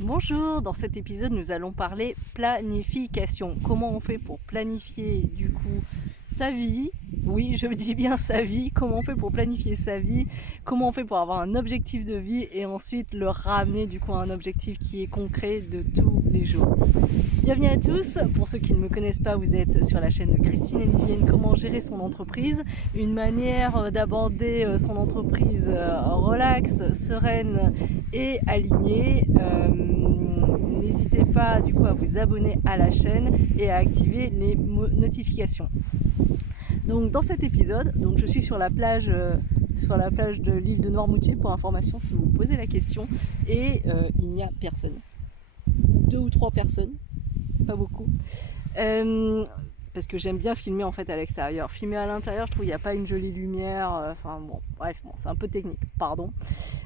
Bonjour, dans cet épisode nous allons parler planification. Comment on fait pour planifier du coup sa vie? Oui, je dis bien sa vie. Comment on fait pour planifier sa vie? Comment on fait pour avoir un objectif de vie et ensuite le ramener du coup à un objectif qui est concret de tous les jours. Bienvenue à tous. Pour ceux qui ne me connaissent pas, vous êtes sur la chaîne de Christine et Vivienne. Comment gérer son entreprise? Une manière d'aborder son entreprise relax, sereine et alignée. N'hésitez pas du coup à vous abonner à la chaîne et à activer les notifications. Donc dans cet épisode, je suis sur la plage de l'île de Noirmoutier pour information si vous vous posez la question, et il n'y a personne. 2 ou 3 personnes, pas beaucoup. Parce que j'aime bien filmer en fait à l'extérieur. Filmer à l'intérieur, je trouve qu'il n'y a pas une jolie lumière. C'est un peu technique, pardon.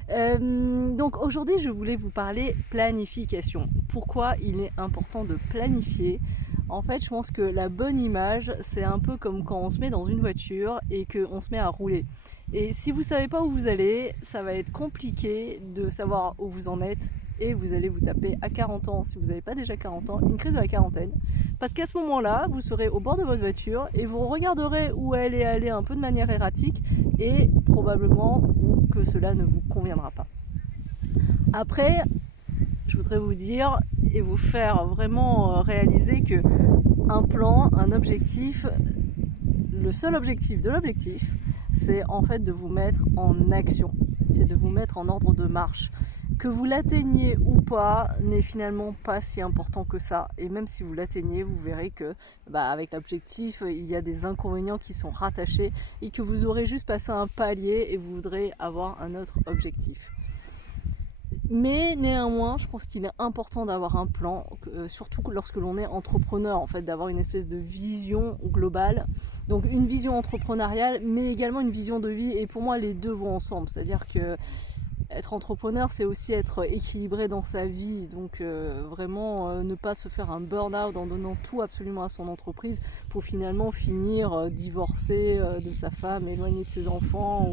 Donc aujourd'hui, je voulais vous parler planification. Pourquoi il est important de planifier? En fait, je pense que la bonne image, c'est un peu comme quand on se met dans une voiture et qu'on se met à rouler. Et si vous ne savez pas où vous allez, ça va être compliqué de savoir où vous en êtes. Et vous allez vous taper à 40 ans, si vous n'avez pas déjà 40 ans, une crise de la quarantaine. Parce qu'à ce moment-là, vous serez au bord de votre voiture et vous regarderez où elle est allée un peu de manière erratique et probablement que cela ne vous conviendra pas. Après, je voudrais vous dire et vous faire vraiment réaliser que un plan, un objectif, le seul objectif de l'objectif, c'est en fait de vous mettre en action, c'est de vous mettre en ordre de marche. Que vous l'atteigniez ou pas n'est finalement pas si important que ça. Et même si vous l'atteignez, vous verrez que avec l'objectif, il y a des inconvénients qui sont rattachés et que vous aurez juste passé un palier et vous voudrez avoir un autre objectif. Mais néanmoins, je pense qu'il est important d'avoir un plan, surtout lorsque l'on est entrepreneur, en fait, d'avoir une espèce de vision globale. Donc une vision entrepreneuriale, mais également une vision de vie. Et pour moi, les deux vont ensemble. C'est-à-dire que être entrepreneur, c'est aussi être équilibré dans sa vie. Donc vraiment ne pas se faire un burn-out en donnant tout absolument à son entreprise pour finalement finir divorcé de sa femme, éloigné de ses enfants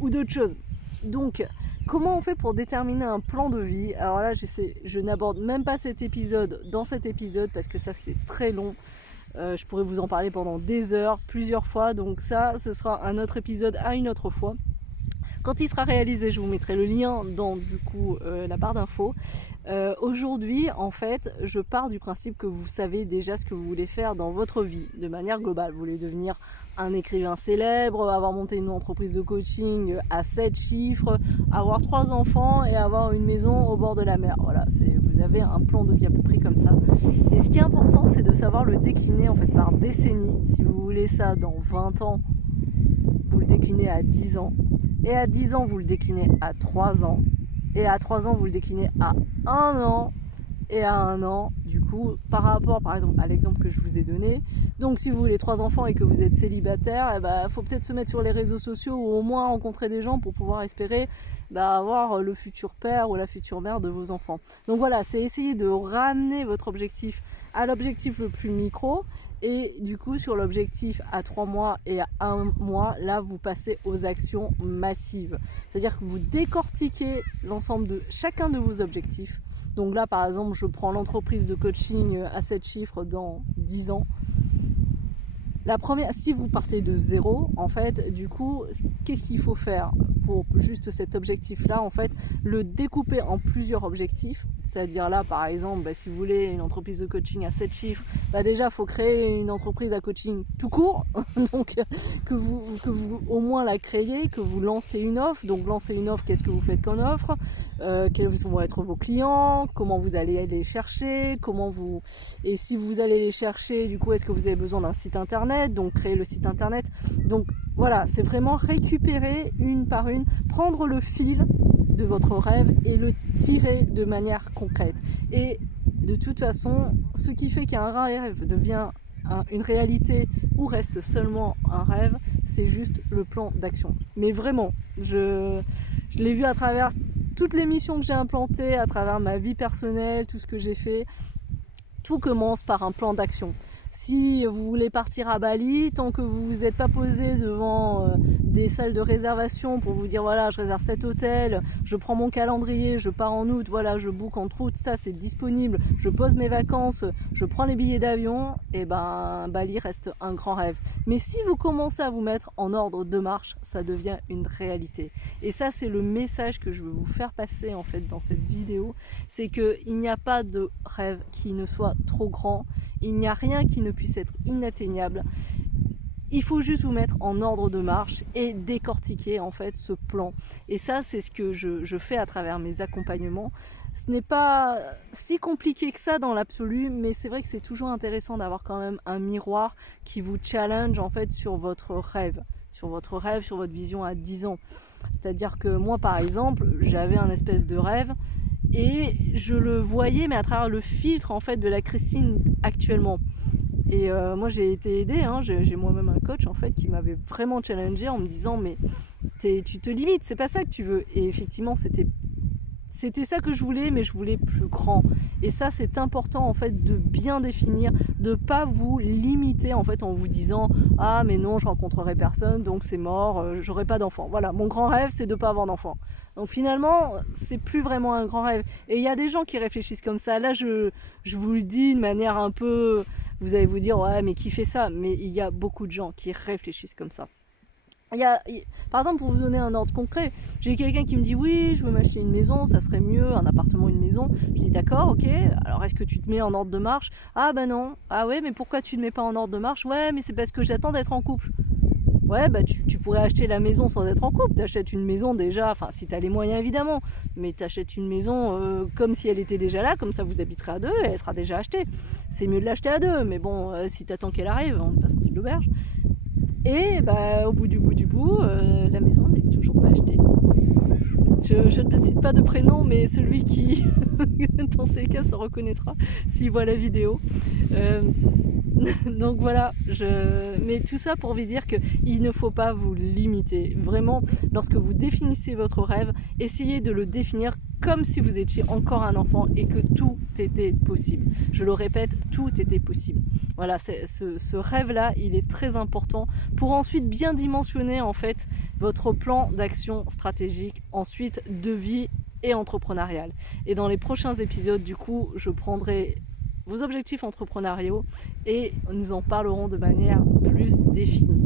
ou d'autres choses. Donc, comment on fait pour déterminer un plan de vie? Alors là, je n'aborde même pas cet épisode dans cet épisode parce que ça, c'est très long. Je pourrais vous en parler pendant des heures, plusieurs fois. Donc ça, ce sera un autre épisode à une autre fois. Quand il sera réalisé, je vous mettrai le lien dans la barre d'infos. Aujourd'hui, en fait, je pars du principe que vous savez déjà ce que vous voulez faire dans votre vie, de manière globale. Vous voulez devenir un écrivain célèbre, avoir monté une entreprise de coaching à 7 chiffres, avoir 3 enfants et avoir une maison au bord de la mer. Voilà, vous avez un plan de vie à peu près comme ça. Et ce qui est important, c'est de savoir le décliner en fait par décennie. Si vous voulez ça dans 20 ans, vous le déclinez à 10 ans. Et à 10 ans, vous le déclinez à 3 ans. Et à 3 ans, vous le déclinez à 1 an. Et à 1 an, du coup, par rapport, par exemple, à l'exemple que je vous ai donné. Donc, si vous voulez 3 enfants et que vous êtes célibataire, faut peut-être se mettre sur les réseaux sociaux ou au moins rencontrer des gens pour pouvoir espérer avoir le futur père ou la future mère de vos enfants. Donc voilà, c'est essayer de ramener votre objectif à l'objectif le plus micro. Et du coup, sur l'objectif à 3 mois et à 1 mois, là, vous passez aux actions massives. C'est-à-dire que vous décortiquez l'ensemble de chacun de vos objectifs. Donc là, par exemple, je prends l'entreprise de coaching à 7 chiffres dans 10 ans. La première, si vous partez de zéro, en fait, du coup, qu'est-ce qu'il faut faire pour juste cet objectif-là? En fait, le découper en plusieurs objectifs. C'est-à-dire là, par exemple, si vous voulez une entreprise de coaching à 7 chiffres, déjà, il faut créer une entreprise à coaching tout court. Donc, que vous au moins la créez, que vous lancez une offre. Donc, lancer une offre, qu'est-ce que vous faites comme offre? Quels vont être vos clients? Comment vous allez les chercher? Et si vous allez les chercher, du coup, est-ce que vous avez besoin d'un site internet? Donc créer le site internet. Donc voilà, c'est vraiment récupérer une par une, prendre le fil de votre rêve et le tirer de manière concrète. Et de toute façon, ce qui fait qu'un rêve devient une réalité ou reste seulement un rêve, c'est juste le plan d'action. Mais vraiment, je l'ai vu à travers toutes les missions que j'ai implantées, à travers ma vie personnelle, tout ce que j'ai fait. tout commence par un plan d'action. Si vous voulez partir à Bali, tant que vous vous êtes pas posé devant des salles de réservation pour vous dire voilà, je réserve cet hôtel, je prends mon calendrier, je pars en août, voilà, je book en août, ça c'est disponible, je pose mes vacances, je prends les billets d'avion, et ben Bali reste un grand rêve. Mais si vous commencez à vous mettre en ordre de marche, ça devient une réalité. Et ça c'est le message que je veux vous faire passer en fait dans cette vidéo, c'est qu'il n'y a pas de rêve qui ne soit trop grand, il n'y a rien qui ne puisse être inatteignable. Il faut juste vous mettre en ordre de marche et décortiquer en fait ce plan. Et ça, c'est ce que je fais à travers mes accompagnements. Ce n'est pas si compliqué que ça dans l'absolu, mais c'est vrai que c'est toujours intéressant d'avoir quand même un miroir qui vous challenge en fait sur votre rêve, sur votre vision à 10 ans. C'est-à-dire que moi, par exemple, j'avais un espèce de rêve et je le voyais, mais à travers le filtre en fait de la Christine actuellement. Et moi j'ai été aidée, j'ai moi-même un coach en fait qui m'avait vraiment challengée en me disant mais tu te limites, c'est pas ça que tu veux. Et effectivement c'était ça que je voulais, mais je voulais plus grand. Et ça c'est important en fait de bien définir, de pas vous limiter en fait en vous disant ah mais non je rencontrerai personne donc c'est mort, j'aurai pas d'enfant. Voilà, mon grand rêve c'est de pas avoir d'enfant. Donc finalement c'est plus vraiment un grand rêve. Et il y a des gens qui réfléchissent comme ça. Là je vous le dis de manière un peu, vous allez vous dire ouais mais qui fait ça, mais il y a beaucoup de gens qui réfléchissent comme ça. Par exemple, pour vous donner un ordre concret, j'ai quelqu'un qui me dit oui, je veux m'acheter une maison, ça serait mieux, un appartement, une maison. Je dis d'accord, ok, alors est-ce que tu te mets en ordre de marche? Ah ben non, ah ouais, mais pourquoi tu ne te mets pas en ordre de marche? Ouais, mais c'est parce que j'attends d'être en couple. Ouais, bah tu pourrais acheter la maison sans être en couple, t'achètes une maison déjà, enfin si t'as les moyens évidemment, mais t'achètes une maison comme si elle était déjà là, comme ça vous habiterez à deux et elle sera déjà achetée. C'est mieux de l'acheter à deux, mais bon, si t'attends qu'elle arrive, on n'est pas sorti de l'auberge. Et bah, au bout du bout, la maison n'est toujours pas achetée. Je ne cite pas de prénom, mais celui qui, dans ces cas, se reconnaîtra s'il voit la vidéo. Donc voilà, mais tout ça pour vous dire qu'il ne faut pas vous limiter. Vraiment, lorsque vous définissez votre rêve, essayez de le définir comme si vous étiez encore un enfant et que tout était possible. Je le répète, tout était possible. Voilà, ce rêve-là, il est très important pour ensuite bien dimensionner en fait votre plan d'action stratégique, ensuite de vie et entrepreneurial. Et dans les prochains épisodes, du coup, je prendrai vos objectifs entrepreneuriaux et nous en parlerons de manière plus définie.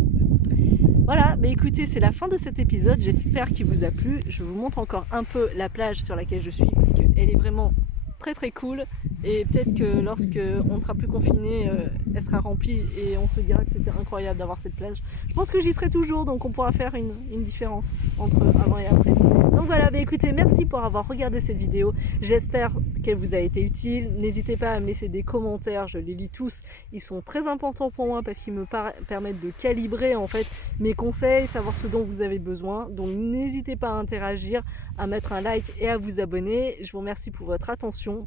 Voilà, bah écoutez, c'est la fin de cet épisode, j'espère qu'il vous a plu. Je vous montre encore un peu la plage sur laquelle je suis parce qu'elle est vraiment très très cool et peut-être que lorsque on ne sera plus confiné, elle sera remplie et on se dira que c'était incroyable d'avoir cette plage. Je pense que j'y serai toujours, donc on pourra faire une différence entre avant et après. Donc voilà, bah écoutez, merci pour avoir regardé cette vidéo, j'espère qu'elle vous a été utile. N'hésitez pas à me laisser des commentaires, je les lis tous, ils sont très importants pour moi parce qu'ils me permettent de calibrer en fait mes conseils, savoir ce dont vous avez besoin. Donc n'hésitez pas à interagir, à mettre un like et à vous abonner. Je vous remercie pour votre attention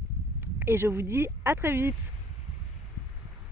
et je vous dis à très vite.